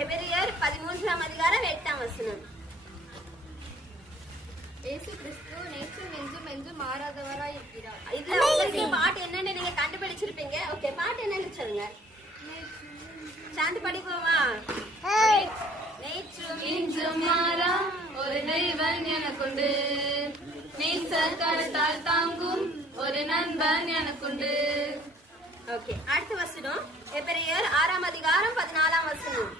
எபிரேயர் 13ஆம் அதிகாரம் 8ஆம் வசனம். இயேசு கிறிஸ்து நேற்றும் என்றும் என்றும் மாறாதவராய் இருக்கிறார். இதுல உங்களுக்கு பாட்டு என்னன்னு நீங்க கண்டுபிடிச்சிருப்பீங்க. ஓகே, பாட்டு என்னன்னு சொல்லுங்க. சாந்தி படிப்போமா? நேற்றும் இன்றும் மாறா ஒரு தெய்வன் எனக்குண்டு, நேசர் கரத்தால் தாங்கும் ஒரு நண்பன் எனக்குண்டு. ஓகே, அடுத்த வசனம் எபிரேயர் 6ஆம் அதிகாரம் 14ஆம் வசனம்.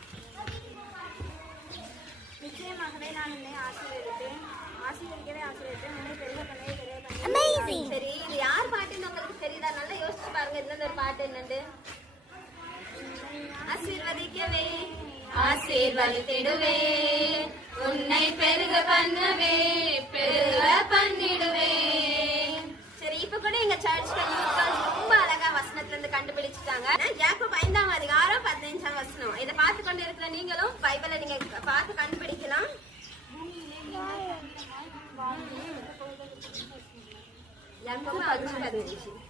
நிச்சயமாகவே நான் உன்னை ஆசீர்வதிப்பேன், ஆசீர்வதிக்கவே ஆசீர்வதிப்பேன், உன்னை பெருக பண்ணவே பெருக பண்ணவே. சரி, இது யார் பாட்டுன்னு உங்களுக்கு தெரியுதா? நல்லா யோசிச்சு பாருங்க. இந்த ஒரு பாட்டு என்னண்டு? ஆசீர்வதிக்கவே ஆசீர்வதித்திடுவே, உன்னை பெருக பண்ணவே பெருக பண்ணிடுவே. சரி, இப்ப கூட எங்க சர்ச்ல ரொம்ப அழகா வசனத்துல இருந்து கண்டுபிடிச்சிட்டாங்க. யாக்கோபு 5ஆம் அதிகாரம் 15ஆம் வசனம். இதை பார்த்து கொண்டு இருக்கிற நீங்களும் பைபிளை நீங்க பார்த்து கண்டுபிடிக்கலாம். யாக்கோபு 5:15.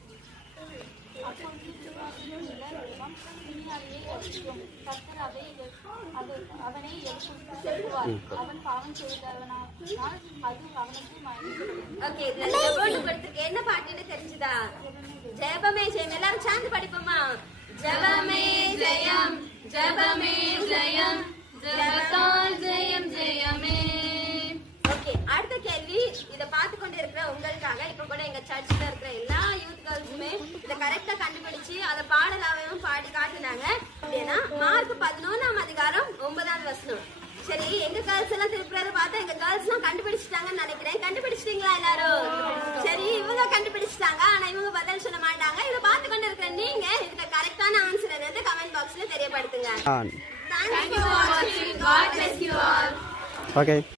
என்ன பாட்டுன்னு தெரிஞ்சுதா? ஜெபமே ஜெயம். எல்லாரும் சேர்ந்து படிப்போமா? ஜெபமே ஜெயம், ஜெபமே ஜெயம், ஜெபத்தால் ஜெயம் ஜெயமே. ஓகே, அடுத்த கேள்வி. இதை பார்த்து கொண்டு இருக்கிற உங்களுக்காக இப்ப கூட எங்க சர்ச்ல இருக்கிற எல்லா யூத் கேர்ள்ஸுமே இதை கரெக்டா கண்டுபிடிச்சு அதை பாடலாவையும் பாடி காட்டுனாங்க. அப்படின்னா மார்க் 11ஆம் அதிகாரம் 9ஆம் வசனம். சரி, எங்க கேர்ள்ஸ் எல்லாம் திருப்புறத பார்த்தா எங்க கேர்ள்ஸ் எல்லாம் கண்டுபிடிச்சிட்டாங்கன்னு நினைக்கிறேன். கண்டுபிடிச்சிட்டீங்களா எல்லாரும்? சரி, இவங்க கண்டுபிடிச்சிட்டாங்க, ஆனா இவங்க பதில் சொல்ல மாட்டாங்க. இதை பார்த்து கொண்டு இருக்கிற நீங்க இதுக்கு கரெக்டான ஆன்சர் எதாவது கமெண்ட் பாக்ஸ்ல தெரியப்படுத்துங்க. Thank you for watching. God bless you all. Okay.